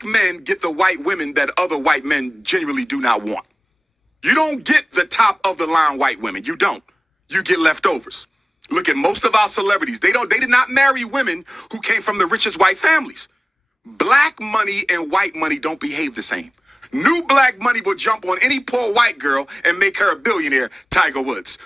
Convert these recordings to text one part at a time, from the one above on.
Black men get the white women that other white men genuinely do not want. You don't get the top of the line white women. You don't. You get leftovers. Look at most of our celebrities. They did not marry women who came from the richest white families. Black money and white money don't behave the same. New black money will jump on any poor white girl and make her a billionaire, Tiger Woods.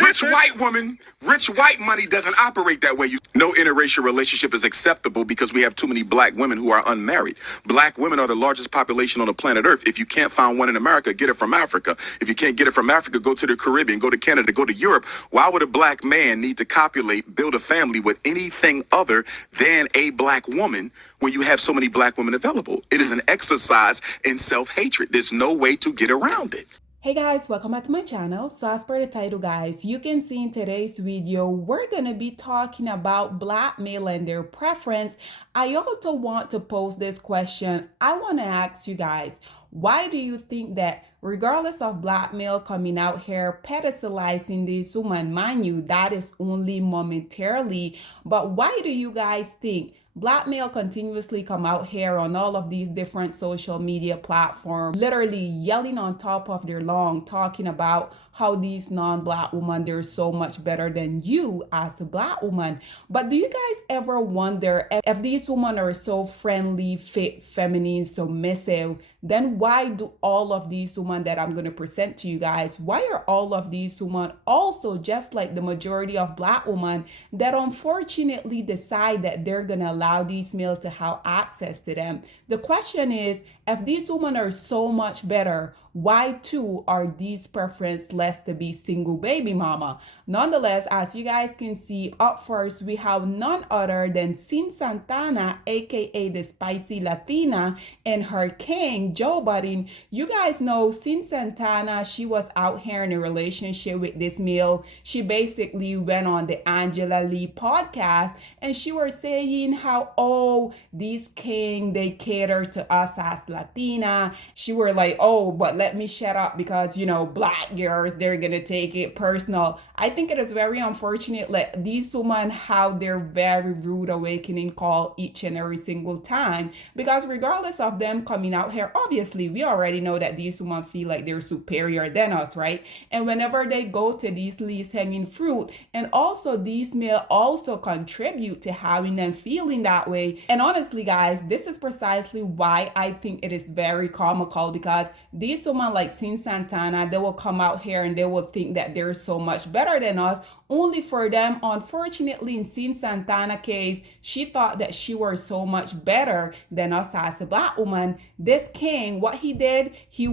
Rich white woman, rich white money doesn't operate that way. No interracial relationship is acceptable because we have too many black women who are unmarried. Black women are the largest population on the planet Earth. If you can't find one in America, get it from Africa. If you can't get it from Africa, go to the Caribbean, go to Canada, go to Europe. Why would a black man need to copulate, build a family with anything other than a black woman when you have so many black women available? It is an exercise in self-hatred. There's no way to get around it. Hey guys, welcome back to my channel. So as per the title guys, you can see in today's video, we're gonna be talking about blackmail and their preference. I also want to pose this question. I want to ask you guys, why do you think that regardless of blackmail coming out here pedestalizing this woman, mind you, that is only momentarily, but why do you guys think blackmail continuously come out here on all of these different social media platforms, literally yelling on top of their lungs, talking about how these non-black women, they're so much better than you as a black woman. But do you guys ever wonder if these women are so friendly, fit, feminine, submissive, then why do all of these women that I'm going to present to you guys, why are all of these women also just like the majority of black women that unfortunately decide that they're going to allow these males to have access to them? The question is, if these women are so much better, why too are these preference less to be single baby mama? Nonetheless, as you guys can see, up first we have none other than Santana, aka the spicy Latina, and her king Joe Budden. You guys know Santana, she was out here in a relationship with this male. She basically went on the Angela Lee podcast and she was saying how, oh, these king, they cater to us as Latina. She were like, oh, but let me shut up because, you know, black girls, they're gonna take it personal. I think it is very unfortunate that these women have their very rude awakening call each and every single time, because regardless of them coming out here, obviously we already know that these women feel like they're superior than us, right? And whenever they go to these least hanging fruit, and also these male also contribute to having them feeling that way. And honestly guys, this is precisely why I think it is very comical, because these women like Santana, they will come out here and they will think that they're so much better than us, only for them, unfortunately, in Santana case, she thought that she was so much better than us as a black woman. This king, what he did, he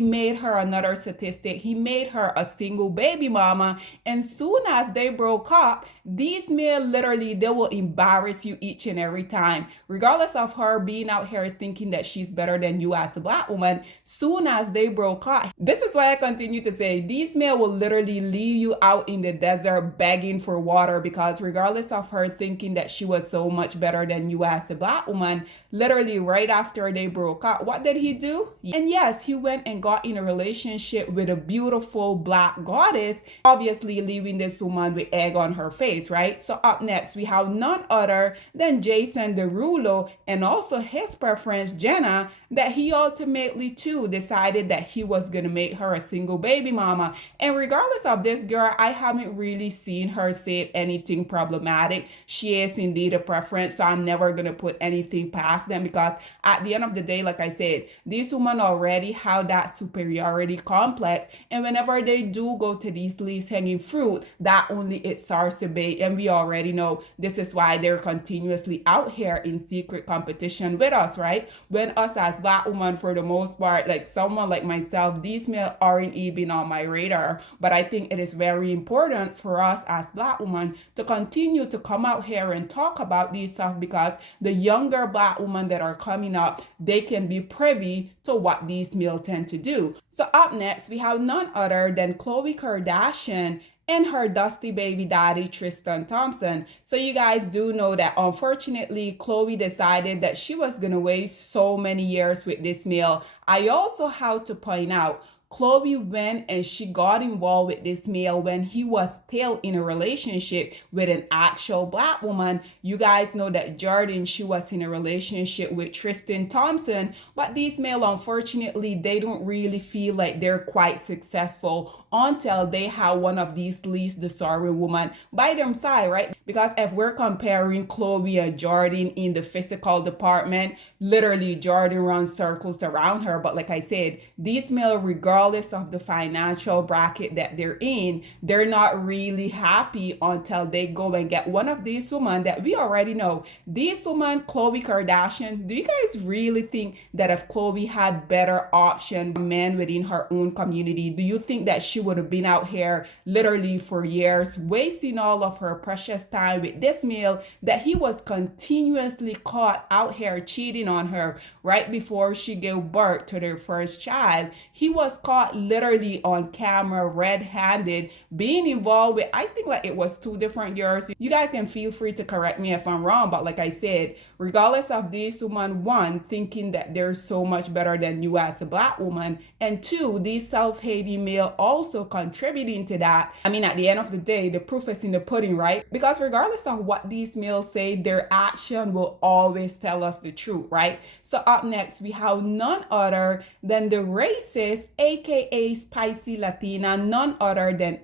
made her another statistic. He made her a single baby mama. And soon as they broke up, these men literally, they will embarrass you each and every time. Regardless of her being out here thinking that she's better than you as a black woman, soon as they broke up, this is why I continue to say these men will literally leave you out in the desert begging for water, because regardless of her thinking that she was so much better than you as a black woman, literally right after they broke up, what did he do? And yes, he went and got in a relationship with a beautiful black goddess, obviously leaving this woman with egg on her face, right? So up next, we have none other than Jason Derulo and also his preference, Jenna, that he ultimately too decided that he was gonna make her a single baby mama. And regardless of this girl, I haven't really seen her say anything problematic. She is indeed a preference, so I'm never gonna put anything past them, because at the end of the day, like I said, these women already have that superiority complex, and whenever they do go to these least hanging fruit, that only it starts to bait. And we already know this is why they're continuously out here in secret competition with us, right? When us as black women, for the most part, like someone like myself, these men aren't even on my radar. But I think it is very important for us as black women to continue to come out here and talk about these stuff, because the younger black women that are coming up, they can be privy to what these males tend to do. So up next, we have none other than Khloe Kardashian and her dusty baby daddy, Tristan Thompson. So you guys do know that unfortunately, Khloe decided that she was gonna waste so many years with this male. I also have to point out, Khloe went and she got involved with this male when he was still in a relationship with an actual black woman. You guys know that Jordan, she was in a relationship with Tristan Thompson, but these male, unfortunately, they don't really feel like they're quite successful until they have one of these least deserving women by their side, right? Because if we're comparing Khloe and Jordan in the physical department, literally Jordan runs circles around her. But like I said, these male, regardless of the financial bracket that they're in, they're not really happy until they go and get one of these women that we already know. This woman, Khloe Kardashian, do you guys really think that if Khloe had better option men within her own community, do you think that she would have been out here literally for years wasting all of her precious time with this male that he was continuously caught out here cheating on her right before she gave birth to their first child? He was caught literally on camera red-handed being involved with, I think like it was 2 different girls. You guys can feel free to correct me if I'm wrong, but like I said, regardless of this woman, one, thinking that they're so much better than you as a black woman, and two, these self-hating male also contributing to that. I mean, at the end of the day, the proof is in the pudding, right? Because regardless of what these males say, their action will always tell us the truth, right? So up next, we have none other than the racist, aka spicy Latina, none other than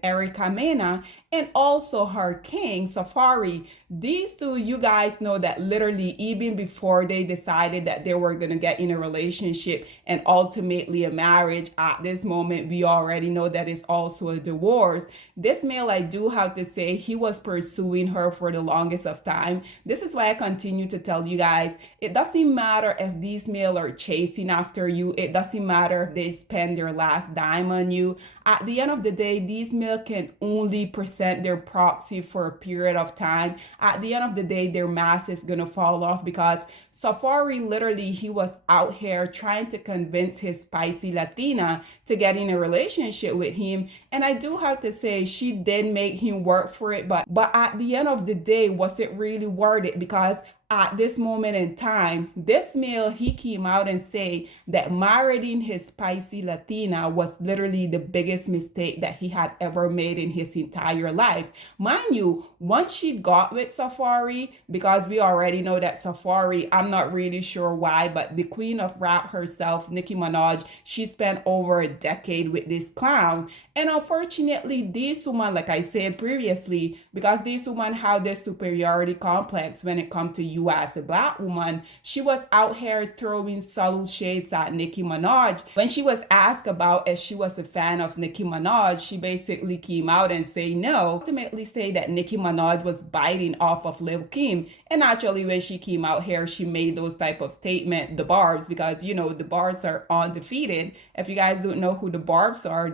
Mena, and also her king, Safari. These two, you guys know that literally even before they decided that they were going to get in a relationship and ultimately a marriage, at this moment, we already know that it's also a divorce. This male, I do have to say, he was pursuing her for the longest of time. This is why I continue to tell you guys, it doesn't matter if these male are chasing after you. It doesn't matter if they spend their last dime on you. At the end of the day, these male can only present their proxy for a period of time. At the end of the day, their mask is gonna fall off because Safari, literally, he was out here trying to convince his spicy Latina to get in a relationship with him. And I do have to say, she did make him work for it. But at the end of the day, was it really worth it? Because at this moment in time, this male, he came out and say that marrying his spicy Latina was literally the biggest mistake that he had ever made in his entire life. Mind you, once she got with Safari, because we already know that Safari, I'm not really sure why, but the queen of rap herself, Nicki Minaj, she spent over a decade with this clown. And unfortunately, this woman, like I said previously, because this woman had this superiority complex when it comes to you as a black woman, she was out here throwing subtle shades at Nicki Minaj. When she was asked about if she was a fan of Nicki Minaj, she basically came out and say no. Ultimately say that Nicki Minaj was biting off of Lil Kim. And actually, when she came out here, she made those type of statement, the Barbs, because you know the Barbs are undefeated. If you guys don't know who the Barbs are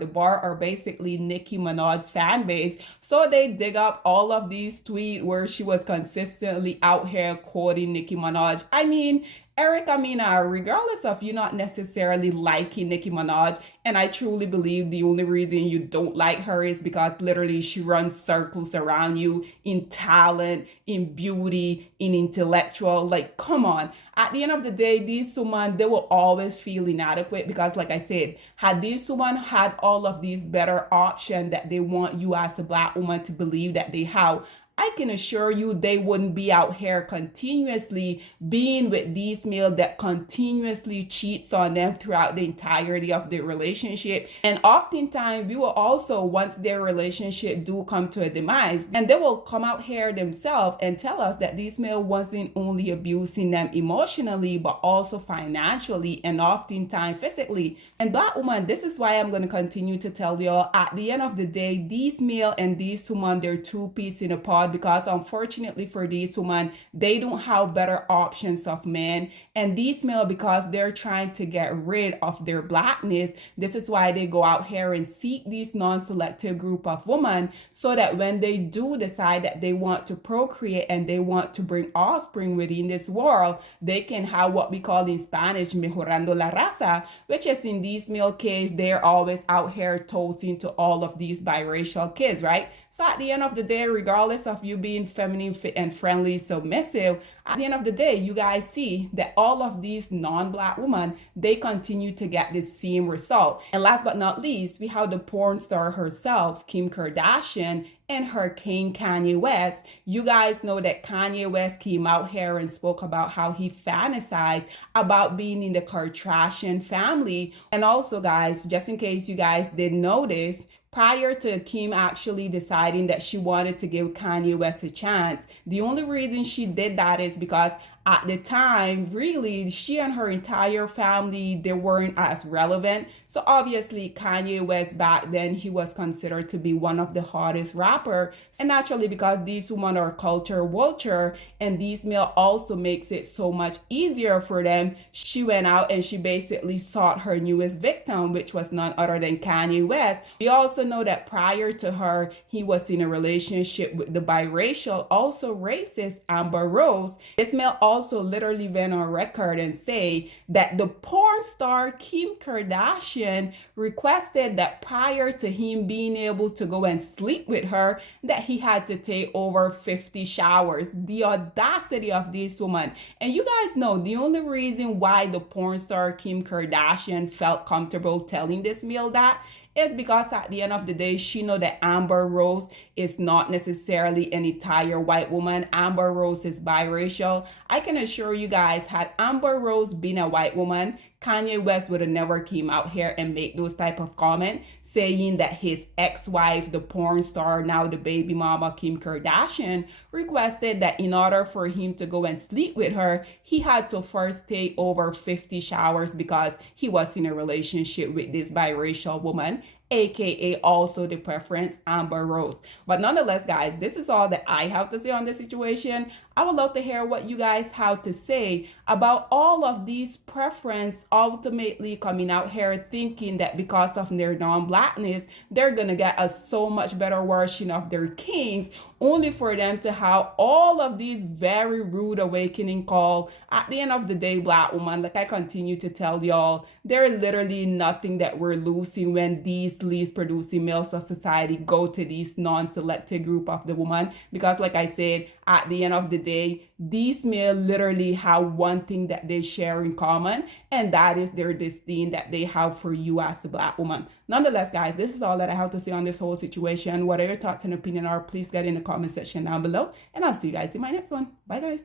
basically Nicki Minaj fan base. So they dig up all of these tweets where she was consistently out here quoting Nicki Minaj. I mean, Mena, regardless of you not necessarily liking Nicki Minaj, and I truly believe the only reason you don't like her is because literally she runs circles around you in talent, in beauty, in intellectual. Like, come on. At the end of the day, these women, they will always feel inadequate because, like I said, had these women had all of these better options that they want you as a black woman to believe that they have, I can assure you they wouldn't be out here continuously being with these male that continuously cheats on them throughout the entirety of their relationship. And oftentimes we will also, once their relationship do come to a demise, and they will come out here themselves and tell us that these male wasn't only abusing them emotionally, but also financially and oftentimes physically. And black woman, this is why I'm going to continue to tell y'all, at the end of the day, these male and these women, they're two pieces in a pod, because unfortunately for these women, they don't have better options of men. And these male, because they're trying to get rid of their blackness, this is why they go out here and seek these non-selective group of women, so that when they do decide that they want to procreate and they want to bring offspring within this world, they can have what we call in Spanish mejorando la raza, which is in these male case, they're always out here toasting to all of these biracial kids, right? So at the end of the day, regardless of of you being feminine, fit, and friendly, submissive, at the end of the day, you guys see that all of these non-Black women, they continue to get the same result. And last but not least, we have the porn star herself, Kim Kardashian, and her king Kanye West. You guys know that Kanye West came out here and spoke about how he fantasized about being in the Kardashian family. And also, guys, just in case you guys didn't notice, prior to Kim actually deciding that she wanted to give Kanye West a chance, the only reason she did that is because at the time, really, she and her entire family, they weren't as relevant. So obviously, Kanye West back then, he was considered to be one of the hottest rappers. And naturally, because these women are culture vulture, and these male also makes it so much easier for them, she went out and she basically sought her newest victim, which was none other than Kanye West. We also know that prior to her, he was in a relationship with the biracial, also racist Amber Rose. This male also literally went on record and say that the porn star Kim Kardashian requested that prior to him being able to go and sleep with her, that he had to take over 50 showers. The audacity of this woman. And you guys know the only reason why the porn star Kim Kardashian felt comfortable telling this male that is because at the end of the day, she know that Amber Rose is not necessarily an entire white woman. Amber Rose is biracial. I can assure you guys, had Amber Rose been a white woman, Kanye West would have never came out here and make those type of comments saying that his ex-wife, the porn star, now the baby mama, Kim Kardashian, requested that in order for him to go and sleep with her, he had to first take over 50 showers because he was in a relationship with this biracial woman, aka also the preference Amber Rose. But nonetheless, guys, this is all that I have to say on this situation. I would love to hear what you guys have to say about all of these preference ultimately coming out here thinking that because of their non-blackness, they're gonna get a so much better version of their kings, only for them to have all of these very rude awakening call. At the end of the day, Black woman, like I continue to tell y'all, there's literally nothing that we're losing when these least producing males of society go to these non-selected group of the woman, because like I said, at the end of the day, these male literally have one thing that they share in common, and that is their disdain that they have for you as a Black woman. Nonetheless, guys, this is all that I have to say on this whole situation. What are your thoughts and opinion are, please get in the comment section down below, and I'll see you guys in my next one. Bye, guys.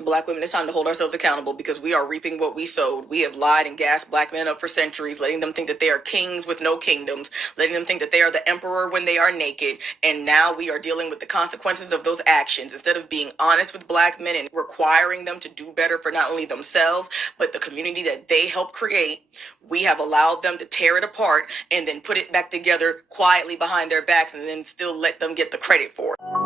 Black women, it's time to hold ourselves accountable because we are reaping what we sowed. We have lied and gassed Black men up for centuries, letting them think that they are kings with no kingdoms, letting them think that they are the emperor when they are naked, and now we are dealing with the consequences of those actions. Instead of being honest with Black men and requiring them to do better for not only themselves, but the community that they helped create, we have allowed them to tear it apart and then put it back together quietly behind their backs and then still let them get the credit for it.